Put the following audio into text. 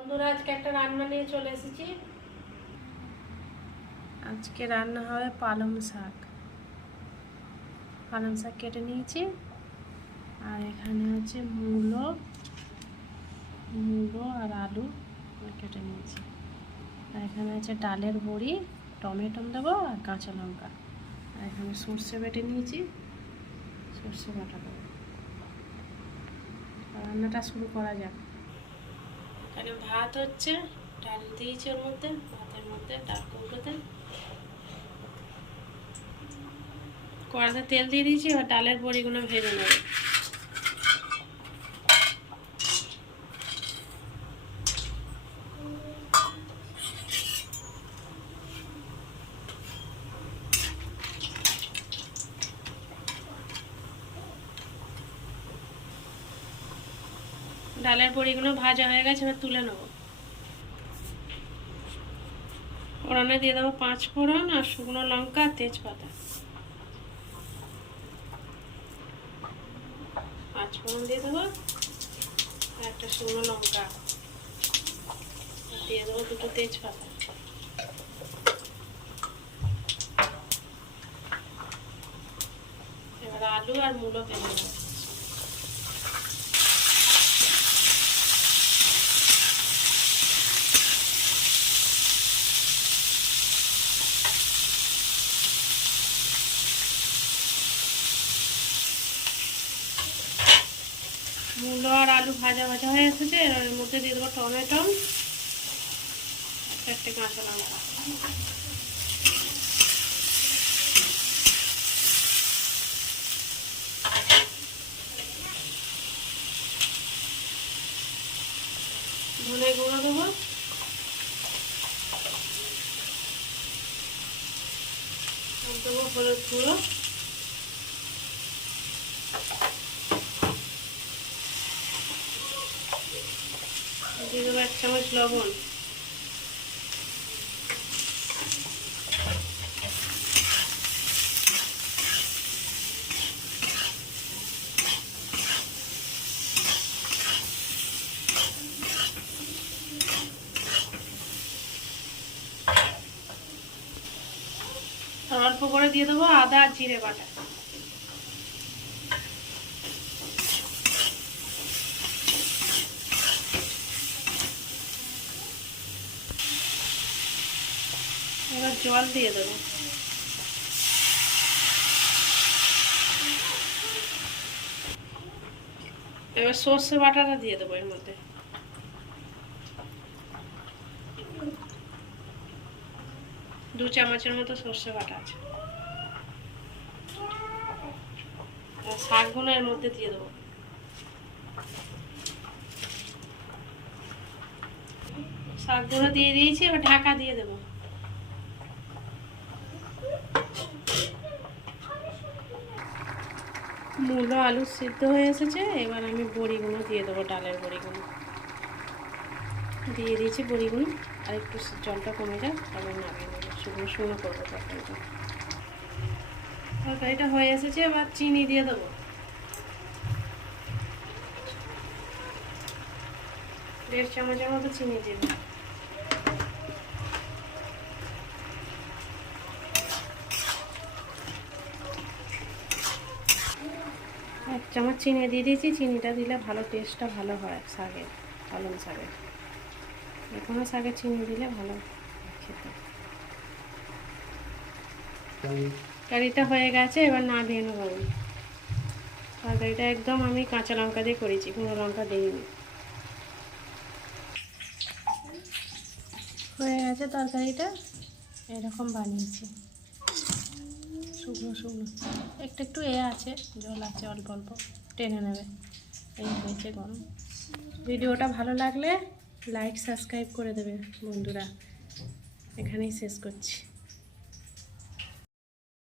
বন্ধুরা, আজকে একটা রান্না নিয়ে চলে এসেছি। আজকে রান্না হবে পালং শাক। পালং শাক কেটে নিয়েছি, আর এখানে আছে মূলো আর আলু কেটে নিয়েছি। আর এখানে আছে ডালের বড়ি, টমেটো দেবো আর কাঁচা লঙ্কা। আর এখানে সর্ষে বেটে নিয়েছি, সর্ষে বাটা দেবো। রান্নাটা শুরু করা যাক। এখানে ভাত হচ্ছে, ডাল দিয়েছি ওর মধ্যে, ভাতের মধ্যে ডাল কৌটোতে কড়াতে তেল দিয়ে দিয়েছি। এবার ডালের বড়িগুলো ভেজে নেব। ডালের বড়িগুলো ভাজা হয়ে গেছে, এবার তুলে নেব। ফোড়নে দিয়ে দেবো 5 ফোড়ন আর শুকনো লঙ্কা, তেজপাতা। 5 ফোড়ন দিয়ে দেবো আর একটা শুকনো লঙ্কা দিয়ে দেবো, 2টো তেজপাতা। এবার আলু আর মূলো ভেজে নেব। মূলো আর আলু ভাজা ভাজা হয়ে এসেছে। এর মধ্যে দিয়ে দেবো টমেটো, একটা কাঁচা লঙ্কা। ধনে গুঁড়ো দেবো, দেবো হলুদ গুঁড়ো, দিয়ে দেবো 1 চামচ লবণ। আর অল্প করে দিয়ে দেবো আদা আর জিরে বাটা। এবার জল দিয়ে দেবো। এবার সর্ষে বাটাটা দিয়ে দেবো এর মধ্যে। দু চামচের মতো সর্ষে বাটা আছে। আর শাকগুলো এর মধ্যে দিয়ে দেবো। শাকগুলো দিয়ে দিয়েছি, এবার ঢাকা দিয়ে দেবো। মূলো আলু সিদ্ধ হয়ে এসেছে। এবার আমি বড়িগুলো দিয়ে দেবো, ডালের বড়িগুলো দিয়ে দিয়েছি। বড়িগুলো আর একটু জলটা কমে যাক, তারপর নামিয়ে নেবো। শুকনো শুকনো করবো তরকারিটা। তরকারিটা হয়ে এসেছে, এবার চিনি দিয়ে দেবো। দেড় চামচের মতো চিনি দিয়ে দেবো। 1 চামচ চিনি দিয়ে দিয়েছি। চিনিটা দিলে ভালো, টেস্টটা ভালো হয় শাকের, পালং শাকের। কোনো শাকে চিনি দিলে ভালো খেতে। তরকারিটা হয়ে গেছে, এবার নামিয়ে নেবো। তরকারিটা একদম আমি কাঁচা লঙ্কা দিয়ে করেছি, কোনো লঙ্কা দিইনি। হয়ে গেছে তরকারিটা, এরকম বানিয়েছি শুকনো শুকনো। একটু আছে, জল আছে, অল্প অল্প টেনে নেবে। এই হয়েছে গরম। ভিডিওটা ভালো লাগলে লাইক সাবস্ক্রাইব করে দেবে বন্ধুরা। এখানেই শেষ করছি।